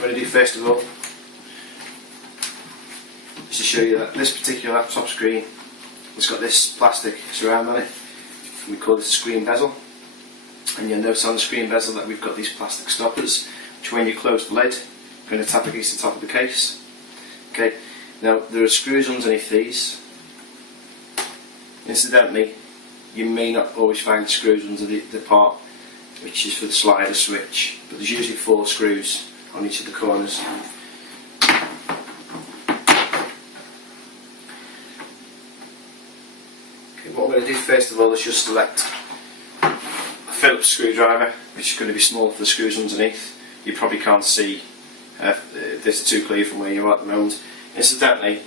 I'm going to do first of all is to show you that this particular laptop screen has got this plastic surround on it. We call this a screen bezel, and you'll notice on the screen bezel that we've got these plastic stoppers which, when you close the lid, are going to tap against the top of the case. Okay, now there are screws underneath these. Incidentally, you may not always find the screws under the part which is for the slider switch, but there's usually 4 screws on each of the corners. Okay, what I'm going to do first of all is just select a Phillips screwdriver, which is going to be small for the screws underneath. You probably can't see this too clear from where you are at the moment. Incidentally,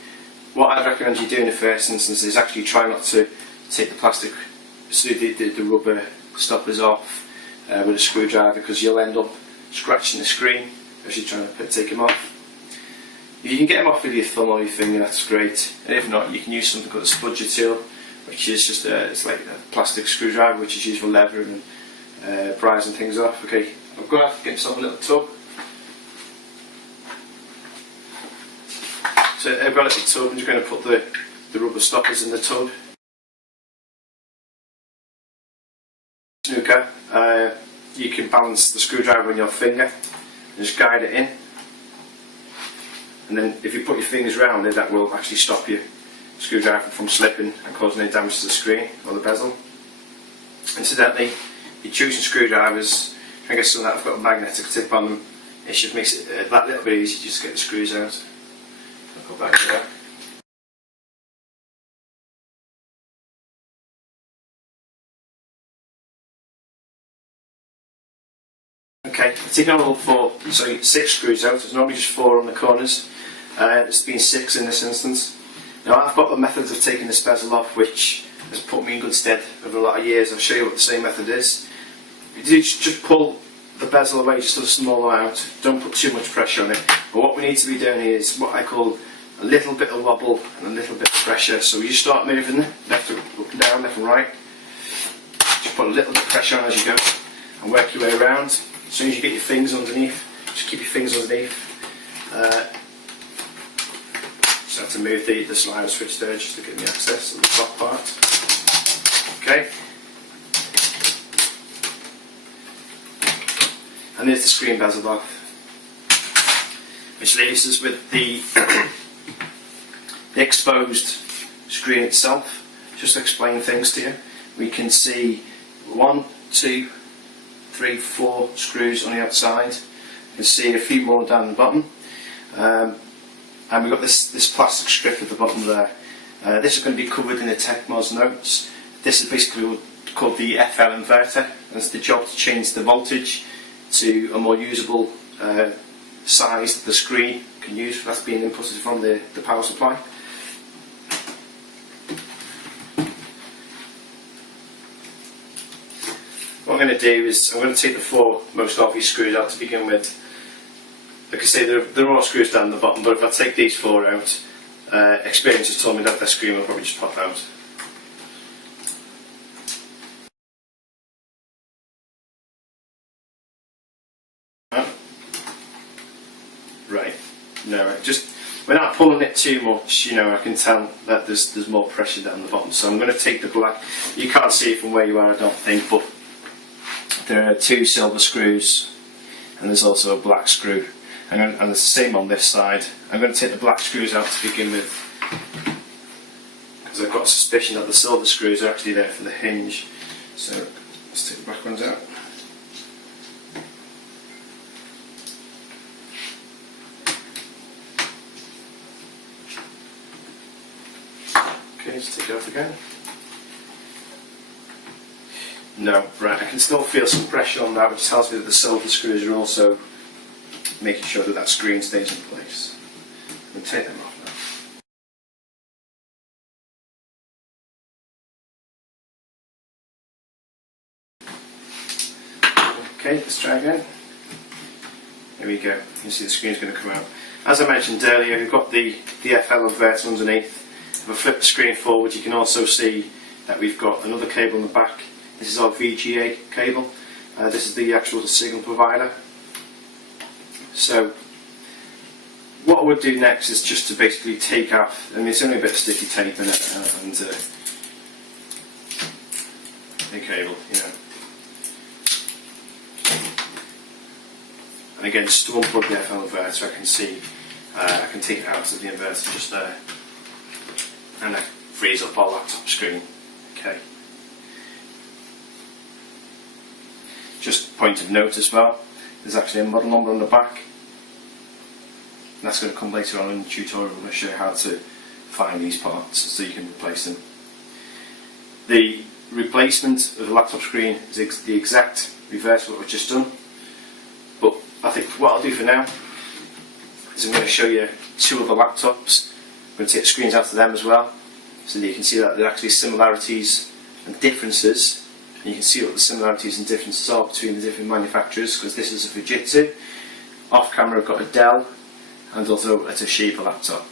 what I'd recommend you do in the first instance is actually try not to take the plastic, the rubber stoppers off with a screwdriver, because you'll end up scratching the screen as you're trying to take them off. If you can get them off with your thumb or your finger, that's great, and if not, you can use something called a spudger tool, which is just it's like a plastic screwdriver which is used for levering and prizing things off. Okay, I'm going to have to get myself a little tub. So I've got a little tub, and you're going to put the rubber stoppers in the tub. Snooker, you can balance the screwdriver on your finger and just guide it in, and then if you put your fingers around it, that will actually stop your screwdriver from slipping and causing any damage to the screen or the bezel. Incidentally, you're choosing screwdrivers, I guess some that have got a magnetic tip on them, it just makes it that little bit easier just to get the screws out. I'll put back to that. Okay, taking all 6 screws out. There's normally just 4 on the corners. There's been 6 in this instance. Now I've got the methods of taking this bezel off which has put me in good stead over a lot of years. I'll show you what the same method is. You do just pull the bezel away just a small amount. Don't put too much pressure on it. But what we need to be doing here is what I call a little bit of wobble and a little bit of pressure. So you start moving left to up and down, left and right. Just put a little bit of pressure on as you go and work your way around. As soon as you get your fingers underneath, just keep your fingers underneath. Just have to move the slider switch there just to get the access to the top part. Okay. And there's the screen bezel off, which leaves us with the exposed screen itself. Just to explain things to you, we can see 1, 2, 3, 4 screws on the outside. You can see a few more down the bottom, and we've got this plastic strip at the bottom there. This is going to be covered in the TechMoz notes. This is basically called the FL inverter, and it's the job to change the voltage to a more usable size that the screen can use. That's being inputted from the power supply. What I'm going to do is I'm going to take the 4 most obvious screws out to begin with. Like I say, there are screws down the bottom, but if I take these 4 out, experience has told me that the screen will probably just pop out. Right, no, right. Just without pulling it too much, you know, I can tell that there's more pressure down the bottom. So I'm going to take the black. You can't see it from where you are, I don't think, but there are 2 silver screws, and there's also a black screw. And it's the same on this side. I'm going to take the black screws out to begin with, because I've got a suspicion that the silver screws are actually there for the hinge. So let's take the black ones out. Okay, let's take it off again. No, right, I can still feel some pressure on that, which tells me that the silver screws are also making sure that screen stays in place. I'm going to take them off now. Okay, let's try again. There we go, you can see the screen's going to come out. As I mentioned earlier, we've got the FL inverter underneath. If I flip the screen forward, you can also see that we've got another cable in the back. This is our VGA cable. This is the actual signal provider. So what I would do next is just to basically take off, I mean it's only a bit of sticky tape in it and a cable, you know. And again, just to unplug the FL inverter, I can see, I can take it out of the inverter just there, and that frees up our laptop screen. Okay. Just point of note as well, there's actually a model number on the back. And that's going to come later on in the tutorial. I'm going to show you how to find these parts so you can replace them. The replacement of the laptop screen is the exact reverse of what we've just done. But I think what I'll do for now is I'm going to show you two other laptops. I'm going to take the screens out of them as well, so that you can see that there are actually similarities and differences. And you can see what the similarities and differences are between the different manufacturers, because this is a Fujitsu. Off camera I've got a Dell, and also a Toshiba laptop.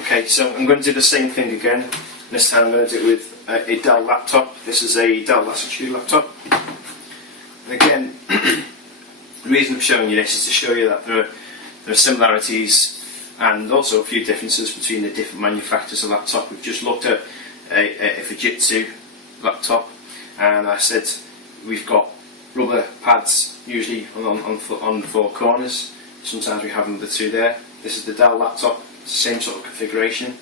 Okay, so I'm going to do the same thing again. This time I'm going to do it with a Dell laptop. This is a Dell Latitude laptop. And again, the reason I'm showing you this is to show you that there are similarities and also a few differences between the different manufacturers of laptop. We've just looked at a Fujitsu laptop, and I said we've got rubber pads usually on the four corners. Sometimes we have them the two there. This is the Dell laptop. Same sort of configuration.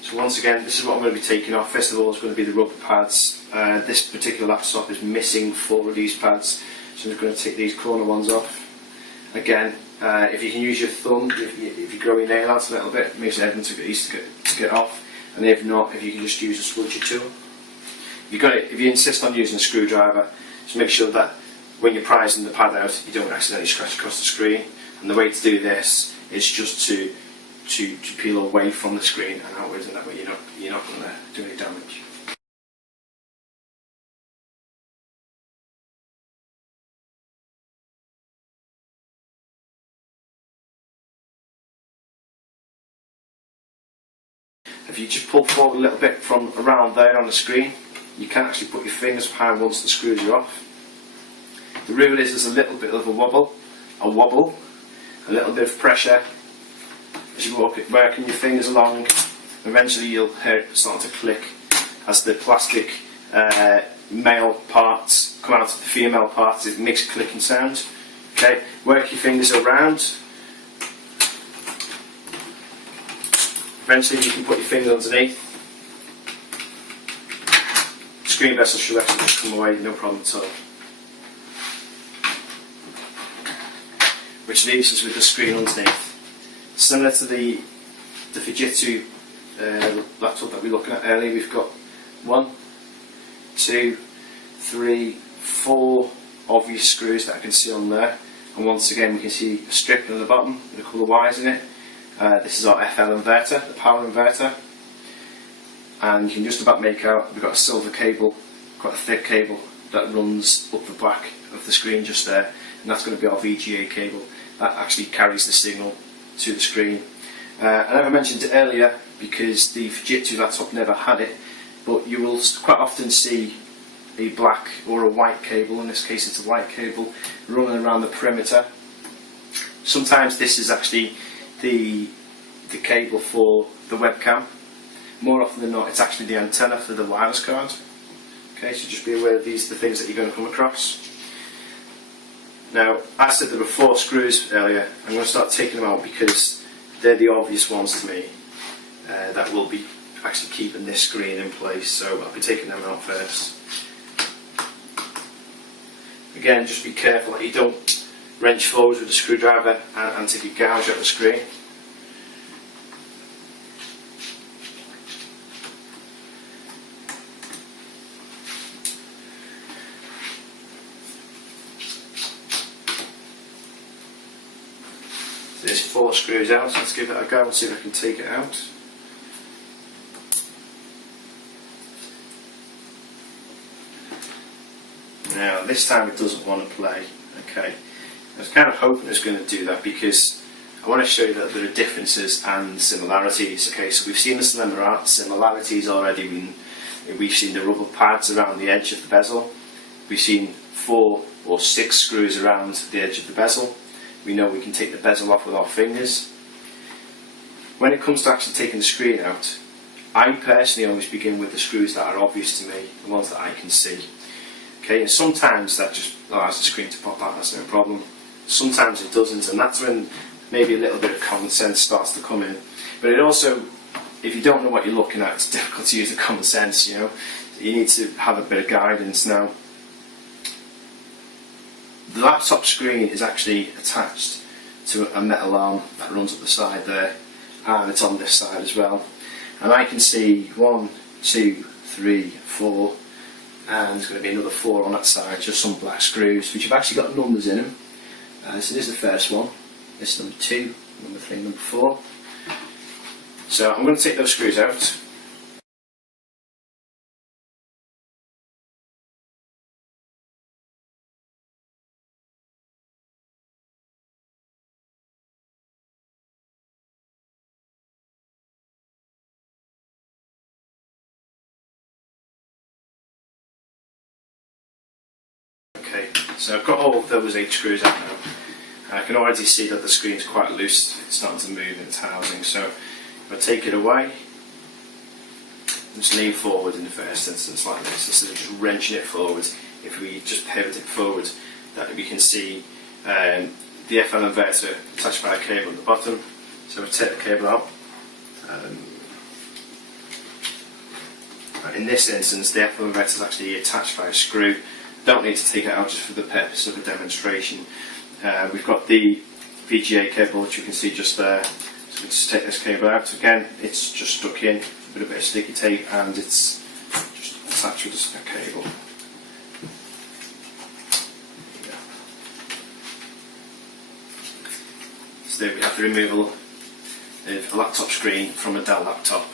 So once again, this is what I'm going to be taking off. First of all, it's going to be the rubber pads. This particular laptop is missing 4 of these pads, so I'm just going to take these corner ones off. Again, if you can use your thumb, if you grow your nail out a little bit, it makes it easier to get used to get off. And if not, if you can just use a spudger tool. If you insist on using a screwdriver, just make sure that when you're prising the pad out, you don't accidentally scratch across the screen. And the way to do this is just to peel away from the screen and outwards, and that way you're not going to do any damage. If you just pull forward a little bit from around there on the screen, you can actually put your fingers behind once the screws are off. The rule is there's a little bit of a wobble, a little bit of pressure as you working your fingers along. Eventually you'll hear it starting to click as the plastic male parts come out of the female parts. It makes a clicking sound. Okay, work your fingers around. Eventually you can put your finger underneath. Screen vessel should actually just come away, no problem at all. Which leaves us with the screen underneath. Similar to the Fujitsu laptop that we were looking at earlier, we've got 1, 2, 3, 4 obvious screws that I can see on there. And once again we can see a strip on the bottom with a couple of wires in it. This is our FL inverter, the power inverter. And you can just about make out we've got a silver cable, quite a thick cable that runs up the back of the screen just there. And that's going to be our VGA cable that actually carries the signal to the screen. I never mentioned it earlier because the Fujitsu laptop never had it, but you will quite often see a black or a white cable, in this case it's a white cable, running around the perimeter. Sometimes this is actually the cable for the webcam, more often than not it's actually the antenna for the wireless card. Okay, so just be aware of these are the things that you're going to come across. Now, I said there were 4 screws earlier. I'm going to start taking them out because they're the obvious ones to me that will be actually keeping this screen in place, so I'll be taking them out first. Again, just be careful that you don't wrench forwards with the screwdriver and take a gouge out the screen. So there's 4 screws out, so let's give it a go and see if I can take it out. Now this time it doesn't want to play. Okay, I was kind of hoping it was going to do that because I want to show you that there are differences and similarities. Okay, so we've seen the similarities already. We've seen the rubber pads around the edge of the bezel. We've seen 4 or 6 screws around the edge of the bezel. We know we can take the bezel off with our fingers. When it comes to actually taking the screen out, I personally always begin with the screws that are obvious to me, the ones that I can see. Okay, and sometimes that just allows the screen to pop out, that's no problem. Sometimes it doesn't, and that's when maybe a little bit of common sense starts to come in. But it also, if you don't know what you're looking at, it's difficult to use the common sense, you know. You need to have a bit of guidance. Now, the laptop screen is actually attached to a metal arm that runs up the side there, and it's on this side as well. And I can see 1, 2, 3, 4, and there's going to be another 4 on that side, just some black screws which have actually got numbers in them. So this is the first one, this is number 2, number 3, number 4. So I'm going to take those screws out. Okay, so I've got all of those 8 screws out now. I can already see that the screen is quite loose, it's starting to move in its housing, so if I take it away, just lean forward in the first instance like this, instead of just wrenching it forward. If we just pivot it forward, that we can see the FL inverter attached by a cable at the bottom. So we take the cable out. In this instance, the FL inverter is actually attached by a screw. Don't need to take it out just for the purpose of a demonstration. We've got the VGA cable, which you can see just there. So we just take this cable out. Again, it's just stuck in with a bit of sticky tape, and it's just attached with a spare cable. So there we have the removal of a laptop screen from a Dell laptop.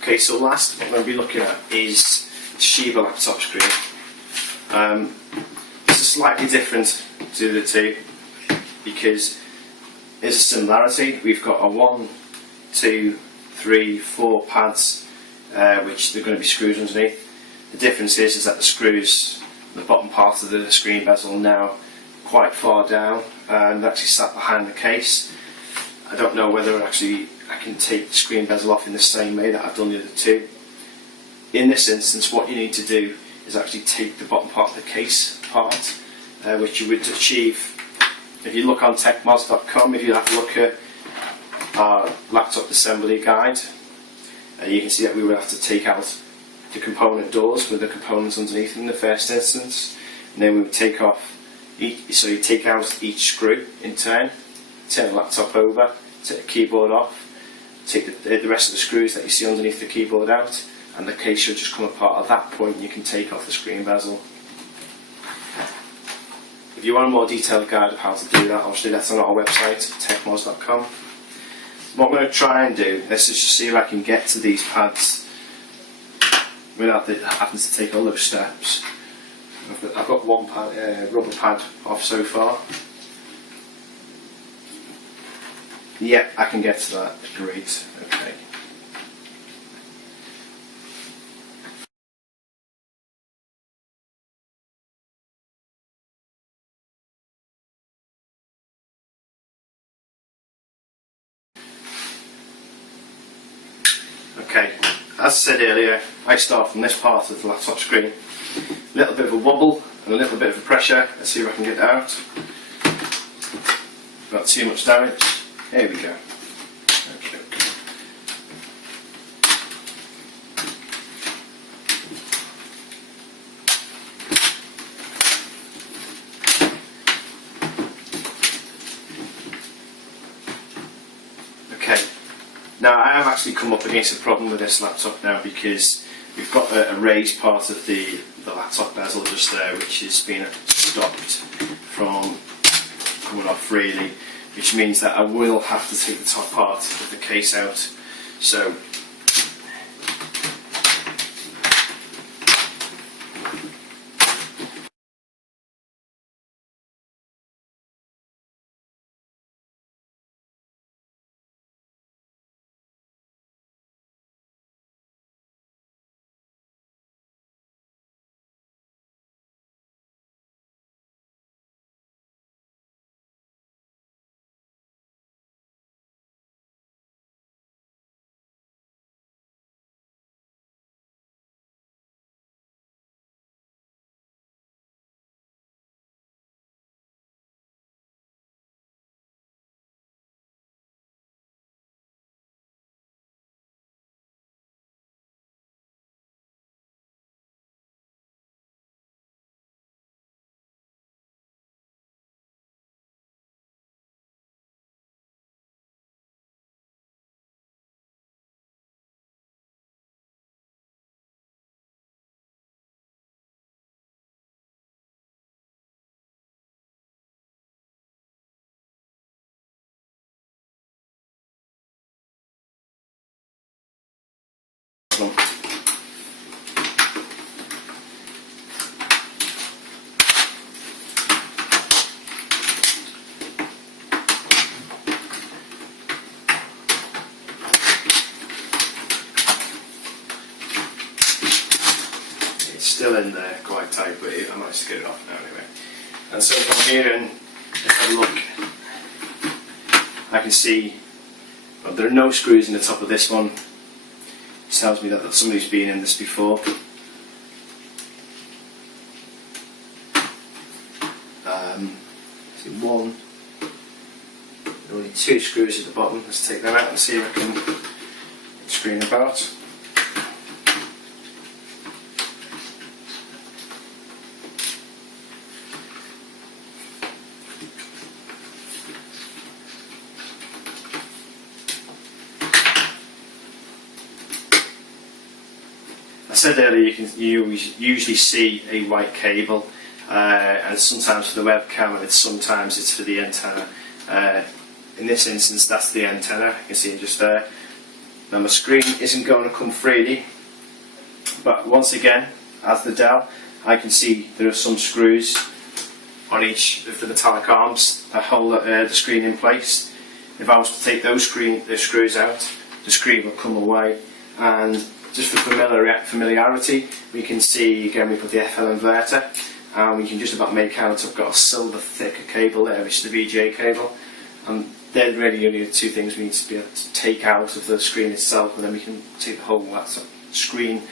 Okay, so last what we're going to be looking at is the Shiba laptop screen. This is slightly different to the two because there's a similarity. We've got a 1, 2, 3, 4 pads which they're going to be screws underneath. The difference is that the screws, the bottom part of the screen bezel now quite far down and actually sat behind the case. I don't know whether actually I can take the screen bezel off in the same way that I've done the other two. In this instance, what you need to do is actually take the bottom part of the case apart, which you would achieve if you look on techmods.com. If you have a look at our laptop assembly guide, you can see that we would have to take out the component doors with the components underneath in the first instance, and then we would take off so you take out each screw in turn, turn the laptop over, take the keyboard off, take the rest of the screws that you see underneath the keyboard out, and the case should just come apart. At that point you can take off the screen bezel. If you want a more detailed guide of how to do that, obviously that's on our website, techmods.com. What I'm going to try and do, let's just see if I can get to these pads without having to take all those steps. I've got one pad, rubber pad off so far. Yeah, I can get to that. Great. Okay. Okay, as I said earlier, I start from this part of the laptop screen. A little bit of a wobble and a little bit of a pressure. Let's see if I can get it out. Not too much damage. There we go. Okay. Okay. Now I have actually come up against a problem with this laptop now, because we've got a raised part of the laptop bezel just there, which has been stopped from coming off freely, which means that I will have to take the top part of the case out. So still in there quite tight, but I managed to get it off now anyway. And so from here in, if I look, I can see there are no screws in the top of this one. It tells me that somebody's been in this before. See one, only two screws at the bottom. Let's take them out and see if I can screen about. I said earlier you usually see a white cable, and sometimes for the webcam and sometimes it's for the antenna. In this instance that's the antenna, you can see it just there. Now my screen isn't going to come freely, but once again, as the Dell, I can see there are some screws on each of the metallic arms that hold the screen in place. If I was to take those screws out, the screen will come away. And just for familiarity, we can see again we put the FL inverter, and we can just about make out I've got a silver thicker cable there, which is the VGA cable, and they're really only the two things we need to be able to take out of the screen itself, and then we can take the whole screen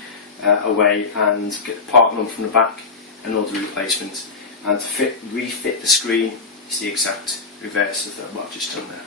away and get the part number from the back and order the replacement. And to refit the screen, it's the exact reverse of what I've just done there.